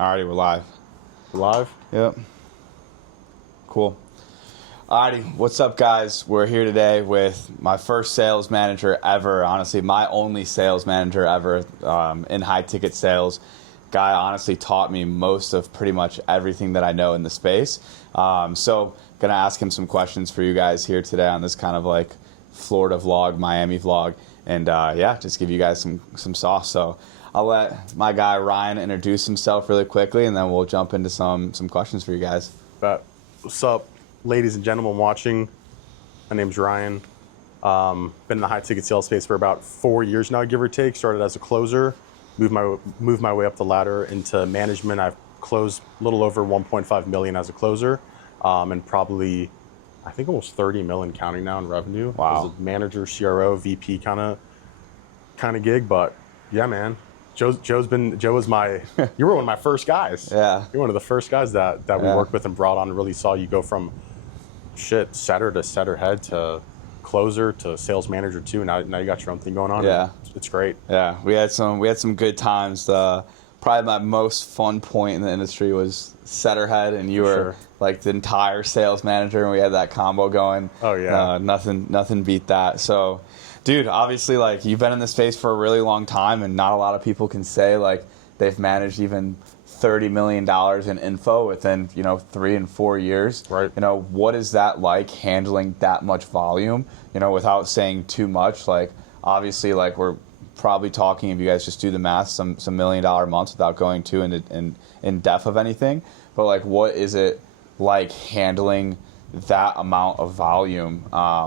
Alrighty, we're live. Live? Yep. Cool. Alrighty, what's up, guys? We're here today with my first sales manager ever. Honestly, my only sales manager ever in high ticket sales. Guy honestly taught me most of pretty much everything that I know in the space. So gonna ask him some questions for you guys here today on this kind of like Florida vlog, Miami vlog, and yeah, just give you guys some sauce. So I'll let my guy Ryan introduce himself really quickly, and then we'll jump into some questions for you guys. But what's up, ladies and gentlemen watching? My name's Ryan. Been in the high ticket sales space for about 4 years now, give or take. Started as a closer, moved my way up the ladder into management. I've closed a little over 1.5 million as a closer, and probably I think almost 30 million counting now in revenue. Wow. As a manager, CRO, VP kind of gig, but yeah, man. Joe was my, you were one of my first guys. Yeah. You're one of the first guys that we worked with and brought on and really saw you go from setter to setter head to closer to sales manager too. Now you got your own thing going on. Yeah. It's great. Yeah, we had some good times. Probably my most fun point in the industry was setter head, and you were like the entire sales manager, and we had that combo going. Oh yeah. Nothing beat that. So, dude, obviously, like, you've been in this space for a really long time, and not a lot of people can say like they've managed even $30 million in info within 3 and 4 years. Right. What is that like, handling that much volume? Without saying too much, like, obviously, like, we're probably talking, if you guys just do the math, some $1 million months without going too in depth of anything. But like, what is it like handling that amount of volume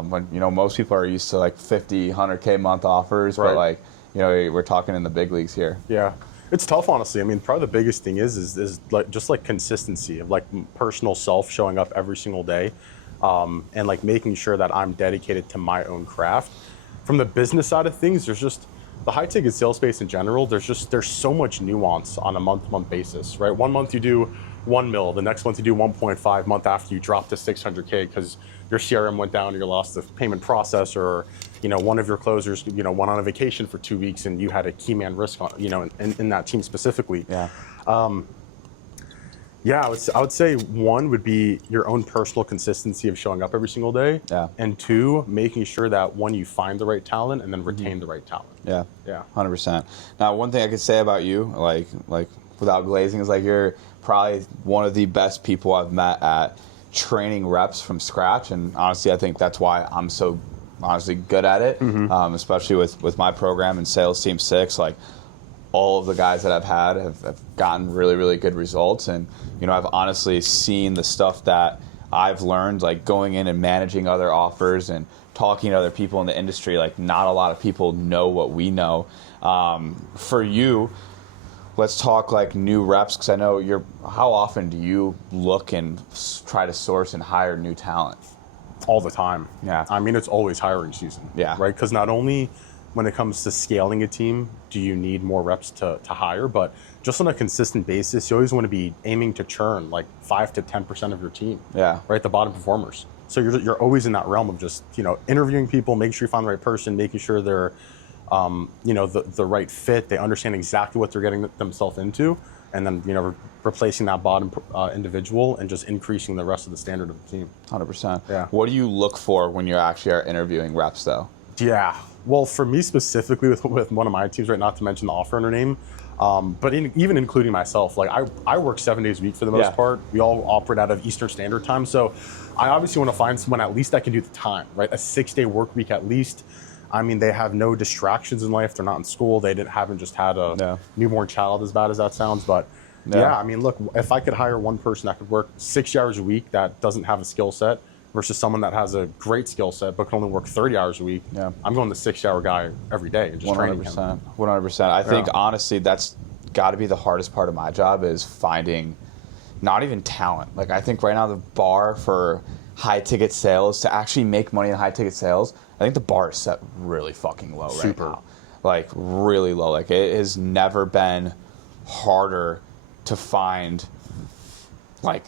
when most people are used to like 50, 100K month offers, right. But like we're talking in the big leagues here. Yeah, it's tough, honestly. I mean, probably the biggest thing is like just like consistency of like personal self showing up every single day, and like making sure that I'm dedicated to my own craft. From the business side of things, there's just the high ticket sales space in general. There's so much nuance on a month-to-month basis, right? 1 month you do 1 mil, the next month you do 1.5, month after you drop to 600K because your CRM went down, or you lost the payment process, or one of your closers went on a vacation for 2 weeks and you had a key man risk on in that team specifically. Yeah. Yeah, I would say one would be your own personal consistency of showing up every single day. Yeah. And two, making sure that one, you find the right talent and then retain the right talent. Yeah. Yeah. 100%. Now, one thing I could say about you, like without glazing, is like you're probably one of the best people I've met at training reps from scratch. And honestly, I think that's why I'm so honestly good at it, especially with my program and Sales Team 6. Like, all of the guys that I've had have gotten really, really good results. And, I've honestly seen the stuff that I've learned, like going in and managing other offers and talking to other people in the industry. Like, not a lot of people know what we know. For you, let's talk like new reps, because I know how often do you look and try to source and hire new talent? All the time. Yeah. I mean, it's always hiring season. Yeah. Right? Because not only when it comes to scaling a team do you need more reps to hire, but just on a consistent basis, you always want to be aiming to churn like 5 to 10% of your team. Yeah. Right? The bottom performers. So you're always in that realm of just, interviewing people, making sure you find the right person, making sure they're, the right fit. They understand exactly what they're getting themselves into, and then, replacing that bottom individual and just increasing the rest of the standard of the team. 100%. Yeah. What do you look for when you actually are interviewing reps, though? Yeah. Well, for me specifically with one of my teams, right, not to mention the offer owner name, but even including myself, like I work 7 days a week for the most part. We all operate out of Eastern Standard Time. So I obviously want to find someone at least that can do the time, right? A 6-day work week at least. I mean, they have no distractions in life. They're not in school. They haven't just had a newborn child, as bad as that sounds. But yeah, I mean, look, if I could hire one person that could work 60 hours a week that doesn't have a skill set versus someone that has a great skill set but can only work 30 hours a week, I'm going the 60-hour guy every day and just 100%, training him. 100%. I think, honestly, that's got to be the hardest part of my job, is finding not even talent. Like, I think right now the bar for high-ticket sales, to actually make money in high-ticket sales, I think the bar is set really fucking low right now. Like, really low. Like, it has never been harder to find, like,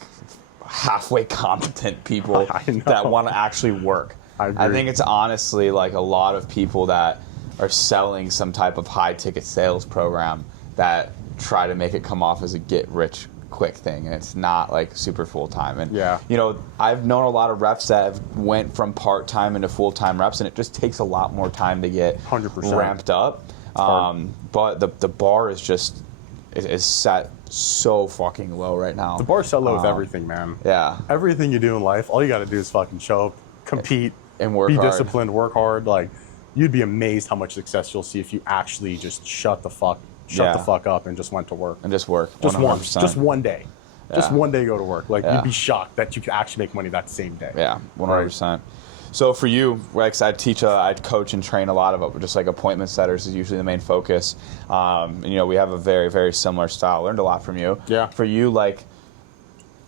halfway competent people that want to actually work. I think it's honestly like a lot of people that are selling some type of high ticket sales program that try to make it come off as a get rich quick thing, and it's not like super full time. And Yeah. you know, I've known a lot of reps that have went from part time into full time reps, and it just takes a lot more time to get 100%. ramped up. But the bar is just is set so fucking low right now. The bar's set low with everything, man. Yeah, Everything you do in life, all you got to do is fucking show up, compete, and work be hard. disciplined, work hard. Like, you'd be amazed how much success you'll see if you actually just shut the fuck up and just went to work. And just work. Just 100%. once, just one day. Just Yeah. one day go to work. Like, Yeah. you'd be shocked that you could actually make money that same day. Yeah, 100%. So for you, like I teach, I coach and train a lot of just like appointment setters is usually the main focus. And, you know, we have a very, very similar style. Learned a lot from you. Yeah. For you, like,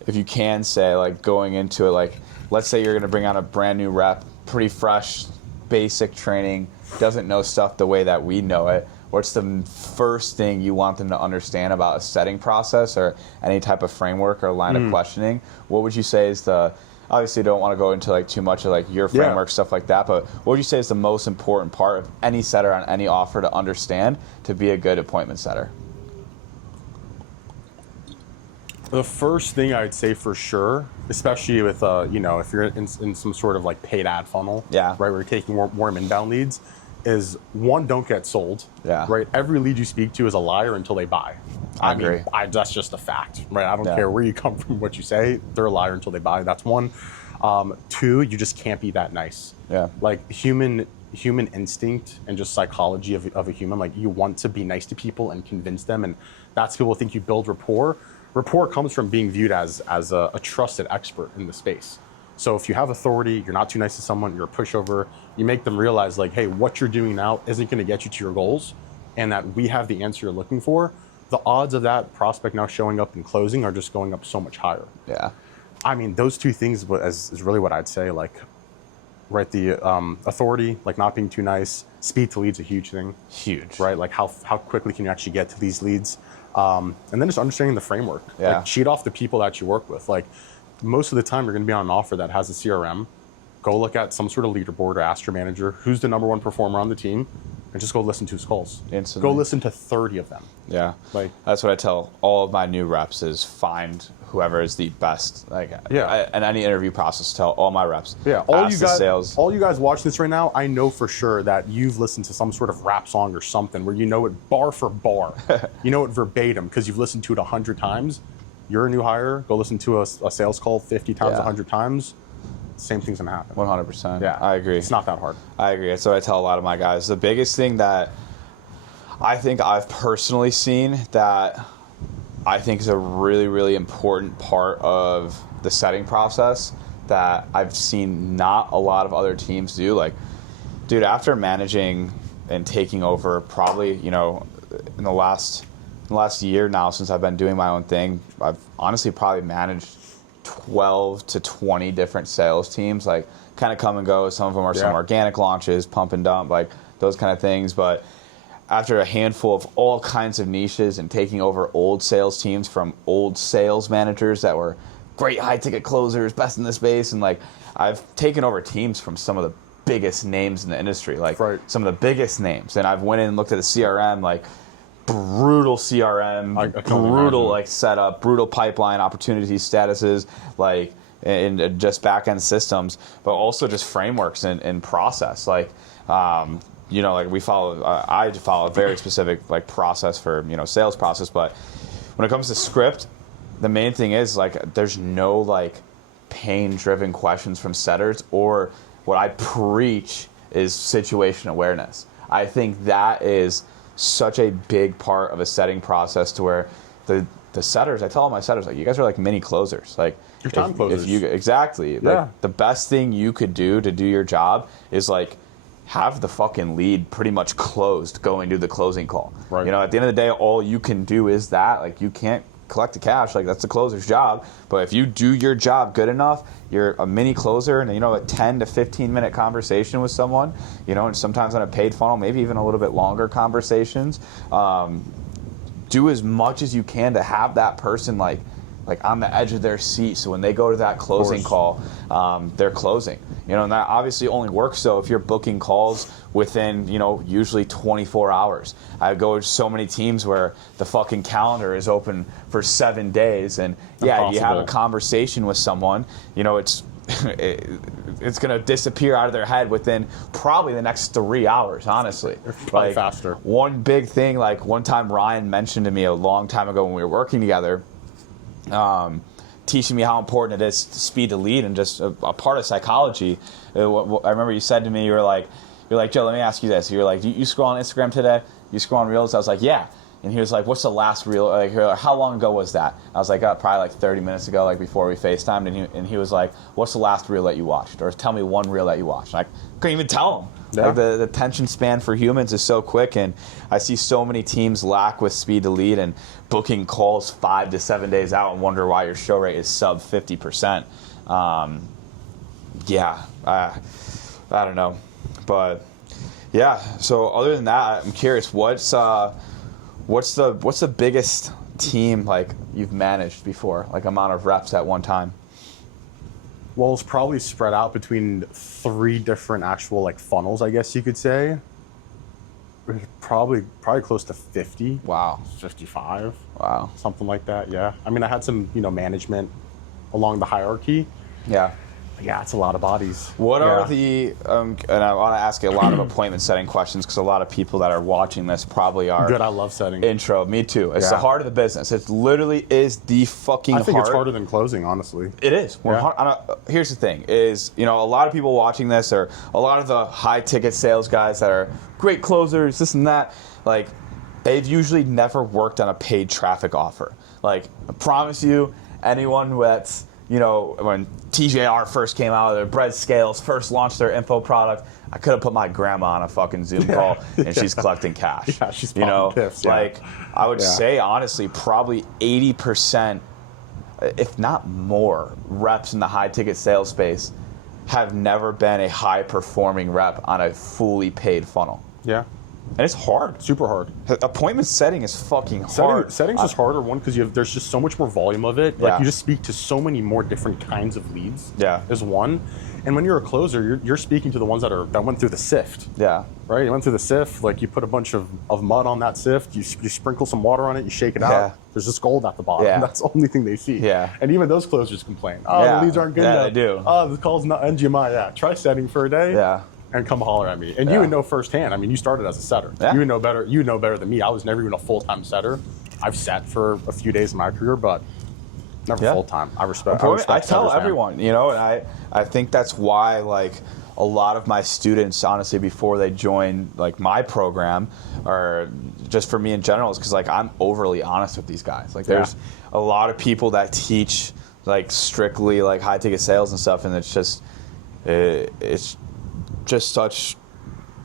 if you can say, like, going into it, like, let's say you're going to bring on a brand new rep, pretty fresh, basic training, doesn't know stuff the way that we know it. What's the first thing you want them to understand about a setting process or any type of framework or line of questioning? What would you say is the, obviously don't want to go into like too much of like your framework, stuff like that, but what would you say is the most important part of any setter on any offer to understand to be a good appointment setter? The first thing I'd say for sure, especially with, you know, if you're in some sort of like paid ad funnel, Yeah. right, where you're taking warm inbound leads, is one, don't get sold. Yeah. Right. Every lead you speak to is a liar until they buy. I agree. That's just a fact, right? I don't Yeah. care where you come from, what you say. They're a liar until they buy. That's one. Two, you just can't be that nice. Yeah. Like human instinct and just psychology of a human. Like, you want to be nice to people and convince them, and that's people think you build rapport. Rapport comes from being viewed as a trusted expert in the space. So if you have authority, you're not too nice to someone, you're a pushover, you make them realize like, hey, what you're doing now isn't going to get you to your goals, and that we have the answer you're looking for. The odds of that prospect now showing up and closing are just going up so much higher. Yeah. I mean, those two things is really what I'd say. Like, right, the authority, like not being too nice. Speed to leads a huge thing. Huge. Right, like how quickly can you actually get to these leads, and then just understanding the framework. Yeah. Like, cheat off the people that you work with. Like, most of the time you're going to be on an offer that has a CRM. Go look at some sort of leaderboard or ask your manager who's the number one performer on the team, and just go listen to his calls. Instantly. Go listen to 30 of them. Yeah. Like, That's what I tell all of my new reps is find whoever is the best. Like, Yeah. in any interview process, tell all my reps. yeah, ask the sales. all you guys watching this right now, I know for sure that you've listened to some sort of rap song or something where you know it bar for bar. You know it verbatim because you've listened to it 100 times. You're a new hire, go listen to a sales call 50 times, Yeah. 100 times. Same thing's gonna happen. 100%. Yeah, I agree. It's not that hard. I agree. That's what I tell a lot of my guys. The biggest thing that I think I've personally seen that I think is a really, really important part of the setting process that I've seen not a lot of other teams do. Like, dude, after managing and taking over probably, you know, in the last year now since I've been doing my own thing, I've honestly probably managed 12 to 20 different sales teams, like kind of come and go. Some of them are some organic launches, pump and dump, like those kind of things. But after a handful of all kinds of niches and taking over old sales teams from old sales managers that were great high ticket closers, best in the space, and like I've taken over teams from some of the biggest names in the industry, like some of the biggest names. And I've went in and looked at the CRM, like brutal CRM, I brutal like setup, brutal pipeline opportunities, statuses, like in just back end systems, but also just frameworks and process. Like, you know, like we follow, I follow a very specific like process for, you know, sales process. But when it comes to script, the main thing is like there's no like pain driven questions from setters, or what I preach is situation awareness. I think that is such a big part of a setting process to where the setters, I tell all my setters, like, you guys are like mini closers. Like, Your time closers. Exactly. Yeah. Like, the best thing you could do to do your job is like have the fucking lead pretty much closed going to the closing call. Right. You know, at the end of the day, all you can do is that. Like, you can't collect the cash, like that's the closer's job. But if you do your job good enough, you're a mini closer, and you know, a 10 to 15 minute conversation with someone, you know, and sometimes on a paid funnel, maybe even a little bit longer conversations. Do as much as you can to have that person like like on the edge of their seat. So when they go to that closing call, they're closing. You know, and that obviously only works so if you're booking calls within, you know, usually 24 hours. I go to so many teams where the fucking calendar is open for 7 days, and yeah, you have a conversation with someone, you know, it's going to disappear out of their head within probably the next 3 hours, honestly. Probably faster. One big thing, like one time Ryan mentioned to me a long time ago when we were working together, teaching me how important it is to speed to lead and just a part of psychology. I remember you said to me, you're like, Joe, let me ask you this. You're like, you scroll on Instagram today? You scroll on Reels? I was like, yeah. And he was like, what's the last reel? Like, how long ago was that? I was like, probably like 30 minutes ago, like before we FaceTimed. And he was like, what's the last reel that you watched? Or tell me one reel that you watched. And I couldn't even tell him. Yeah. Like the attention span for humans is so quick. And I see so many teams lack with speed to lead and booking calls 5 to 7 days out and wonder why your show rate is sub 50%. I don't know. But yeah, so other than that, I'm curious, what's the biggest team like you've managed before, like amount of reps at one time? Well, it's probably spread out between 3 different actual like funnels, I guess you could say. Probably close to 50. Wow. 55. Wow. Something like that, yeah. I mean, I had some, you know, management along the hierarchy. Yeah. Yeah, it's a lot of bodies. What are the, and I want to ask you a lot of appointment setting questions because a lot of people that are watching this probably are. Good, I love setting. Intro, me too. It's the heart of the business. It literally is the fucking heart. I think it's harder than closing, honestly. It is. Yeah. Here's the thing is, you know, a lot of people watching this are a lot of the high ticket sales guys that are great closers, this and that, like, they've usually never worked on a paid traffic offer. Like, I promise you, anyone that's, you know, when TJR first came out, their bread scales first launched their info product, I could have put my grandma on a fucking Zoom call and she's collecting cash. Yeah, she's piffs, like I would say honestly, probably 80%, if not more, reps in the high ticket sales space have never been a high performing rep on a fully paid funnel. Yeah. And it's hard. Super hard. Appointment setting is fucking hard. Setting's just harder, one, because there's just so much more volume of it. Like, you just speak to so many more different kinds of leads. Yeah. Is one. And when you're a closer, you're speaking to the ones that went through the sift. Yeah. Right? You went through the sift, like you put a bunch of mud on that sift, you sprinkle some water on it, you shake it out. There's just gold at the bottom. Yeah. That's the only thing they see. Yeah. And even those closers complain. Oh, the leads aren't good enough. Yeah, they do. Oh, the call's not NGMI. Yeah. Try setting for a day. Yeah. And come holler at me. And you would know firsthand. I mean, you started as a setter. Yeah. You would know better. You know better than me. I was never even a full-time setter. I've sat for a few days in my career, but never full-time. I respect I tell everyone, you know, and I think that's why, like, a lot of my students, honestly, before they join, like, my program, or just for me in general, is because, like, I'm overly honest with these guys. Like, there's a lot of people that teach, like, strictly, like, high-ticket sales and stuff, and it's just such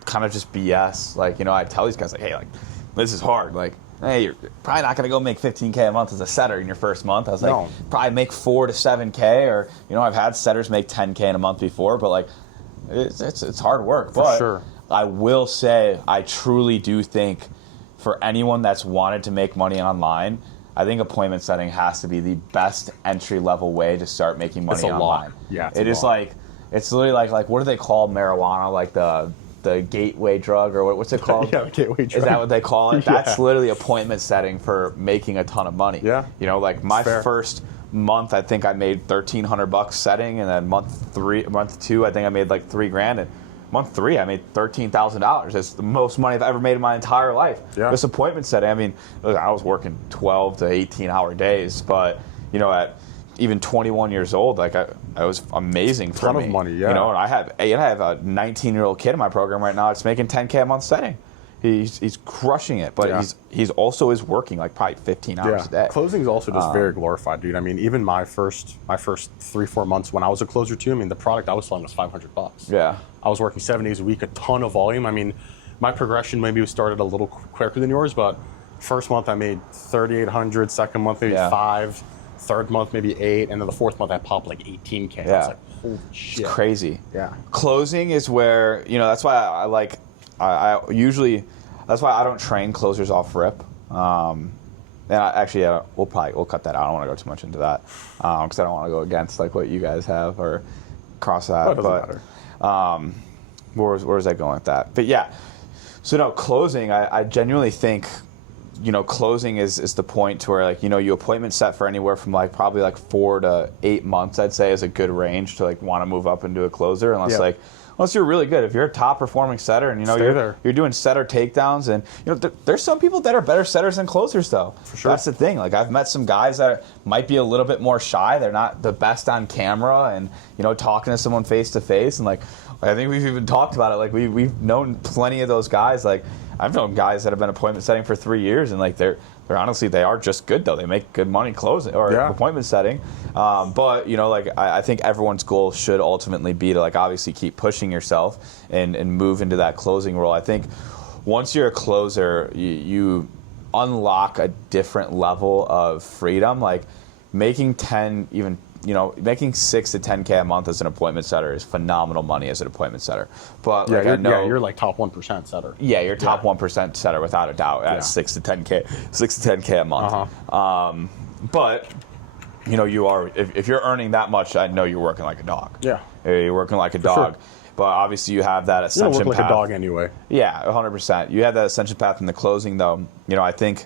kind of just BS. Like, you know, I tell these guys, like, hey, like, this is hard. Like, hey, you're probably not going to go make $15K a month as a setter in your first month. I was like, probably make $4 to $7K, or, you know, I've had setters make $10K in a month before, but, like, it's hard work. But sure. I will say, I truly do think for anyone that's wanted to make money online, I think appointment setting has to be the best entry-level way to start making money online. Lot. Yeah, it is like, it's literally like what do they call marijuana? Like the gateway drug, or what's it called? Yeah, the gateway drug. Is that what they call it? That's literally appointment setting for making a ton of money. Yeah. You know, like my first month, I think I made $1,300 setting, and then month 2, I think I made like $3,000, and month 3, I made $13,000. It's the most money I've ever made in my entire life. Yeah. This appointment setting, I mean, I was working 12 to 18-hour days, but, you know, at even 21 years old, like it was amazing for me. Ton of money, yeah. You know, and I have a 19-year-old kid in my program right now. It's making $10K a month setting. He's crushing it, but he's also is working like probably 15 hours a day. Closing is also just very glorified, dude. I mean, even my first 3-4 months when I was a closer too, I mean, the product I was selling was $500. Yeah. I was working 7 days a week, a ton of volume. I mean, my progression maybe was started a little quicker than yours, but first month I made 3,800, second month maybe 5, third month maybe 8, and then the fourth month I popped like 18K. Yeah. I was like, holy shit. It's crazy. Yeah. Closing is where, you know, that's why I usually, that's why I don't train closers off rip. And actually, yeah, we'll cut that out. I don't want to go too much into that because I don't want to go against like what you guys have or cross that. It doesn't matter. Where was I going with that? But yeah, so no, closing. I genuinely think, closing is the point to where like you appointment set for anywhere from like probably like 4 to 8 months. I'd say is a good range to like want to move up into a closer unless you're really good. If you're a top performing setter and you're doing setter takedowns and there's some people that are better setters than closers though. For sure. That's the thing. Like I've met some guys that might be a little bit more shy. They're not the best on camera and talking to someone face to face and like I think we've even talked about it. Like we've known plenty of those guys. Like I've known guys that have been appointment setting for 3 years and like they're honestly they are just good though. They make good money closing or appointment setting. But I think everyone's goal should ultimately be to like obviously keep pushing yourself and move into that closing role. I think once you're a closer, you unlock a different level of freedom. Like making 10 even. Making 6 to 10K a month as an appointment setter is phenomenal money as an appointment setter. But you're like top 1% setter. Yeah, you're top 1% setter without a doubt at 6 to 10K a month. Uh-huh. But you are if you're earning that much, I know you're working like a dog. Yeah, you're working like a dog. Sure. But obviously you have that ascension path. You work like a dog anyway. Yeah, 100%. You have that ascension path in the closing though. I think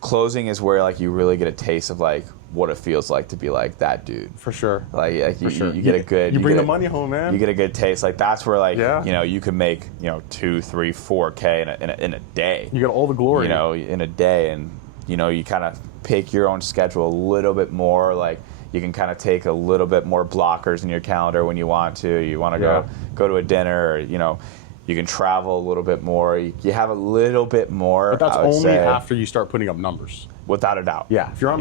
closing is where like you really get a taste of like what it feels like to be like that dude. For sure. Like you get a good. You bring the money home, man. You get a good taste. Like that's where like you can make 2, 3, 4K in a day. You get all the glory. In a day, and you kind of pick your own schedule a little bit more. Like you can kind of take a little bit more blockers in your calendar when you want to. You want to go to a dinner, or you can travel a little bit more. You have a little bit more. But that's only after you start putting up numbers. Without a doubt. Yeah. If you're on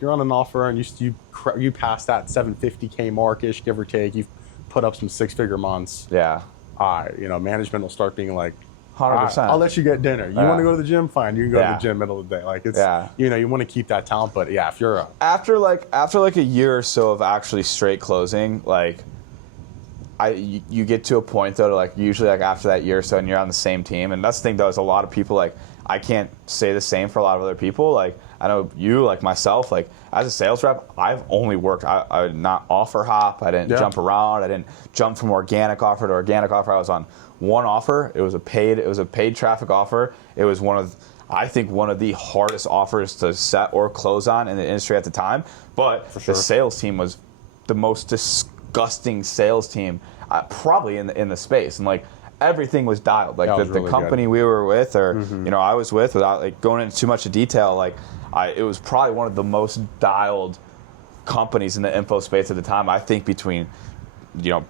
you're on an offer and you pass that 750K mark-ish, give or take, you've put up some 6-figure months. Yeah. Management will start being like, 100%. I'll let you get dinner. You want to go to the gym? Fine. You can go to the gym middle of the day. Like it's you want to keep that talent, but yeah, if you're after a year or so of actually straight closing, like you get to a point though to like usually like after that year or so and you're on the same team, and that's the thing though is a lot of people like I can't say the same for a lot of other people. Like I know you, like myself, like as a sales rep, I've only worked. I did not offer hop. I didn't jump around. I didn't jump from organic offer to organic offer. I was on one offer. It was a paid traffic offer. It was one of the hardest offers to set or close on in the industry at the time. But the sales team was the most disgusting sales team probably in the space, and like. Everything was dialed. Like the really company good. We were with, or I was with, without like going into too much detail. Like it was probably one of the most dialed companies in the info space at the time. I think between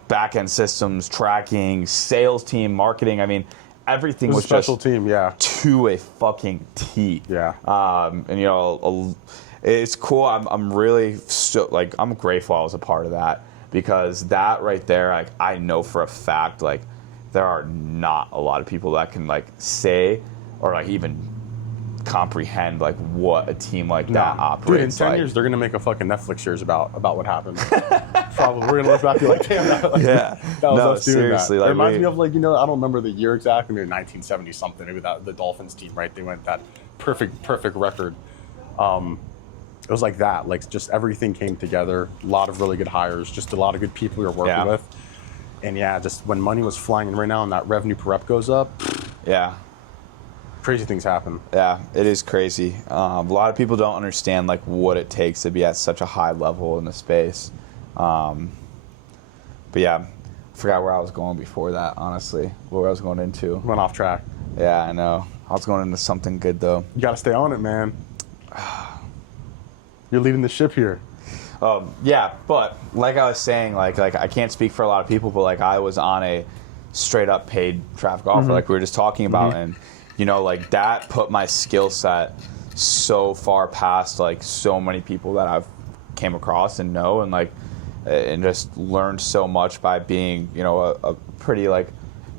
back end systems, tracking, sales team, marketing. I mean, everything was a special team. Yeah, to a fucking T. Yeah. And it's cool. I'm really I'm grateful I was a part of that, because that right there, like I know for a fact, like. There are not a lot of people that can like say or like even comprehend like what a team like that operates. Dude, in 10 years they're gonna make a fucking Netflix series about what happened. Probably we're gonna look back and be like, damn, that was us doing seriously. That. Like, it reminds me of like I don't remember the year exactly, maybe 1970 something. Maybe the Dolphins team, right? They went that perfect record. It was like that. Like just everything came together. A lot of really good hires. Just a lot of good people we were working with. And just when money was flying in right now and that revenue per rep goes up, crazy things happen. Yeah, it is crazy. A lot of people don't understand like what it takes to be at such a high level in the space. But yeah, I forgot where I was going before that, honestly, where I was going into. Went off track. Yeah, I know. I was going into something good though. You got to stay on it, man. You're leading the ship here. Yeah, but like I was saying, like I can't speak for a lot of people, but like I was on a straight up paid traffic offer, like we were just talking about, and like that put my skill set so far past like so many people that I've came across and know, and like and just learned so much by being a pretty like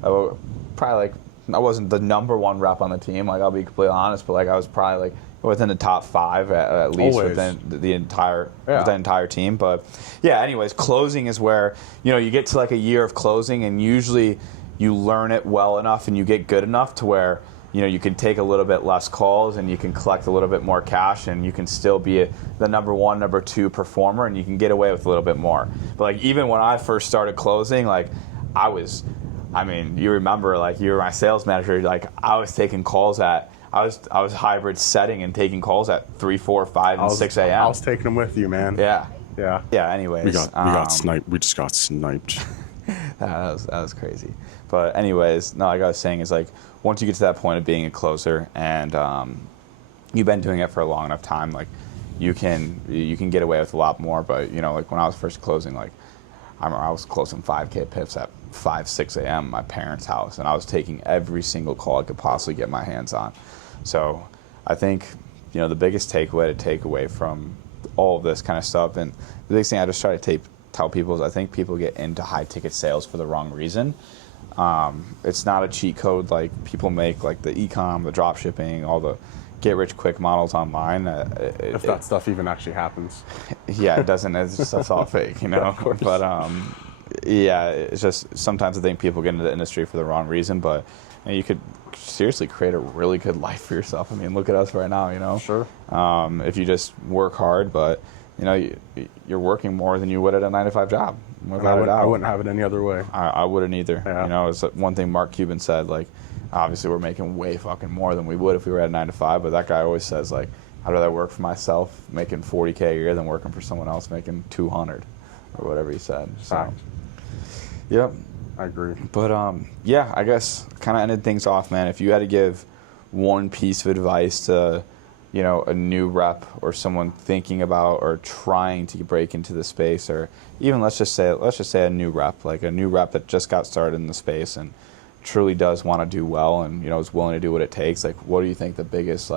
probably like I wasn't the number one rep on the team, like I'll be completely honest, but like I was probably like within the top 5 at least. Always. Within the entire team. But yeah, anyways, closing is where you get to like a year of closing, and usually you learn it well enough and you get good enough to where you can take a little bit less calls and you can collect a little bit more cash and you can still be the number one, number two performer and you can get away with a little bit more. But like even when I first started closing, like you remember, like you were my sales manager, like I was taking calls at, I was hybrid setting and taking calls at 3, 4, 5, and 6 a.m. I was taking them with you, man. Yeah. Anyways, We got sniped. We just got sniped. that was crazy. But anyways, no, like I was saying is like once you get to that point of being a closer and you've been doing it for a long enough time, like you can get away with a lot more. But like when I was first closing, like I remember I was closing 5K pips at 5, 6 a.m. at my parents' house, and I was taking every single call I could possibly get my hands on. So I think the biggest takeaway to take away from all of this kind of stuff, and the biggest thing I just try to tell people is I think people get into high ticket sales for the wrong reason. It's not a cheat code like people make, like the e-com, the drop shipping, all the get rich quick models online. If that stuff even actually happens. Yeah, it doesn't. It's all fake, Of course. But yeah, it's just sometimes I think people get into the industry for the wrong reason. But you could seriously create a really good life for yourself. I mean, look at us right now. Sure. If you just work hard, but you're working more than you would at a 9-to-5 job. I wouldn't have it any other way. I wouldn't either. Yeah. It's one thing Mark Cuban said, like, obviously we're making way fucking more than we would if we were at a 9-to-5, but that guy always says, like, I'd rather work for myself making $40K a year than working for someone else making 200 or whatever he said. So, Fact. yep. I agree. But yeah, I guess kind of ended things off, man. If you had to give one piece of advice to, a new rep or someone thinking about or trying to break into the space, or even let's just say a new rep, like a new rep that just got started in the space and truly does want to do well and is willing to do what it takes, like what do you think the biggest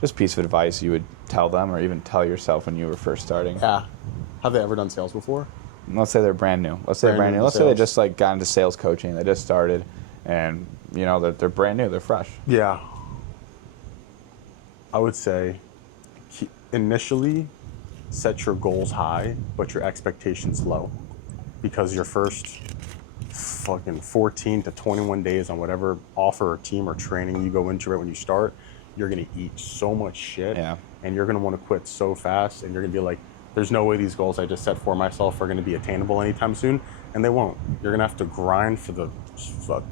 just piece of advice you would tell them or even tell yourself when you were first starting? Yeah. Have they ever done sales before? Let's say they're brand new. Let's say they just got into sales coaching. They just started, and they're brand new. They're fresh. Yeah. I would say initially set your goals high, but your expectations low, because your first fucking 14 to 21 days on whatever offer or team or training you go into right when you start, you're gonna eat so much shit, and you're gonna want to quit so fast, and you're gonna be like, there's no way these goals I just set for myself are going to be attainable anytime soon, and they won't. You're going to have to grind for the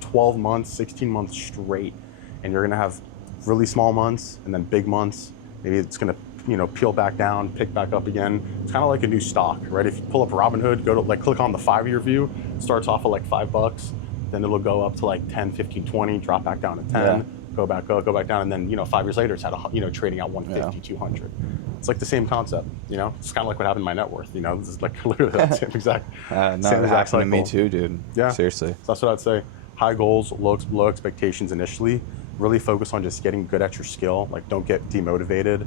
12 months, 16 months straight, and you're going to have really small months and then big months. Maybe it's going to peel back down, pick back up again. It's kind of like a new stock, right? If you pull up Robinhood, go to click on the 5-year view, starts off at like $5, then it'll go up to like 10, 15, 20, drop back down to 10, go back down, and then 5 years later it's at trading at 150, 200. It's like the same concept, It's kind of like what happened in my net worth, This is like literally the same exact. No, it happened to me too, dude. Yeah, seriously. So that's what I'd say. High goals, low expectations initially. Really focus on just getting good at your skill. Like, don't get demotivated.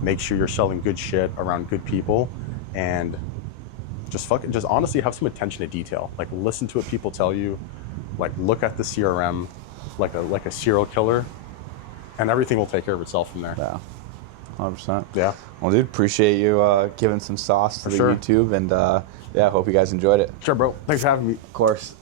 Make sure you're selling good shit around good people, and just honestly have some attention to detail. Like, listen to what people tell you. Like, look at the CRM, like a serial killer, and everything will take care of itself from there. Yeah. 100%. Yeah. Well, dude, appreciate you giving some sauce to the sure. YouTube, and hope you guys enjoyed it. Sure, bro. Thanks for having me. Of course.